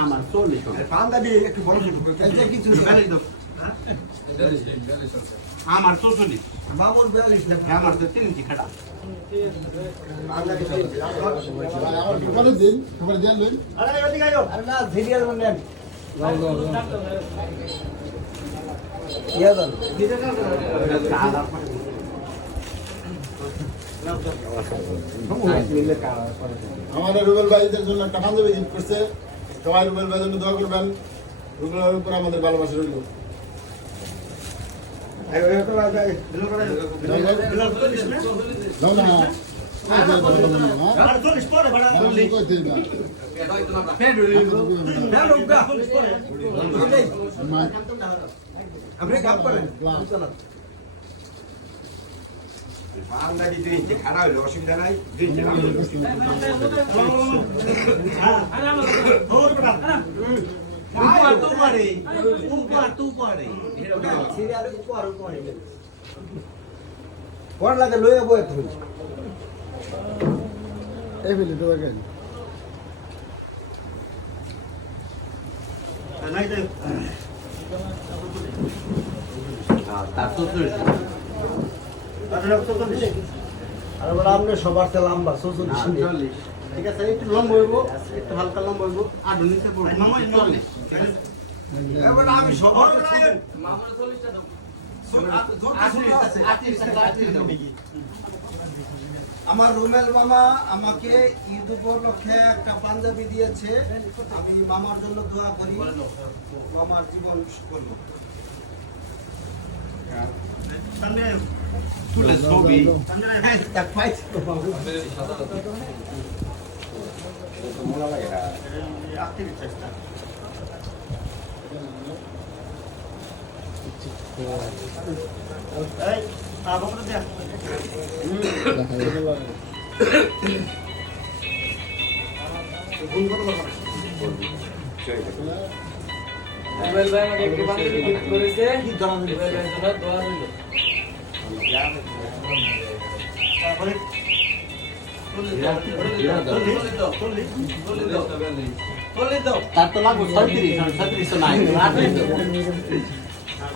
আমার 40 পাঞ্জাবি একটু বড় ছোট কিছু আমার 44 মামুর 42 না আমার তো 3 ইঞ্চি খাটা সকালে দিন সকালে দেন লইন আরে না সিরিয়াল নেন ইয়া দাও আমাদের রুবেল ভাইদের জন্য একটা পাঞ্জাবি গিফট করছে সবাই রুবেল ভাইয়ের জন্য দোয়া করবেন রুবেলের উপর আমাদের ভালোবাসা রইল পাঞ্জাবি 2 ইঞ্চি খাড়া হইলো অসুবিধা নাই 2 ইঞ্চি পড়লাতে লইয়া বই তুই এই ফেলে তো গেল তার 44 আর বড় আপনি সবার চেয়ে লম্বা 44 ঠিক আছে একটু লম্বা হইব একটু হালকা লম্বা হইব আর নিচে পড়বে মামা 40 এবার আমি সবার মামা 40 টা দাও আমার রুমেল মামা আমাকে ঈদ উপলক্ষে একটা পাঞ্জাবি দিয়েছে আমি মামার জন্য দোয়া করি মামার জীবন সুখল হোক। তুলে ছবি মোবাইল ভাই আমাকে একটি বান্ধবী গিফট করেছে কি ধরনের মোবাইল ভাই জন্য দোয়া রইল তার তো লাগবে 36 নাই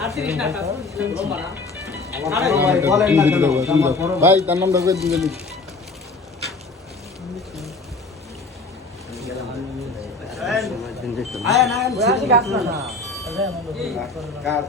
38 টাকা লম্বা না বলেন না কেন ভাই তার নামটা করে দিবেন আয় না কাজ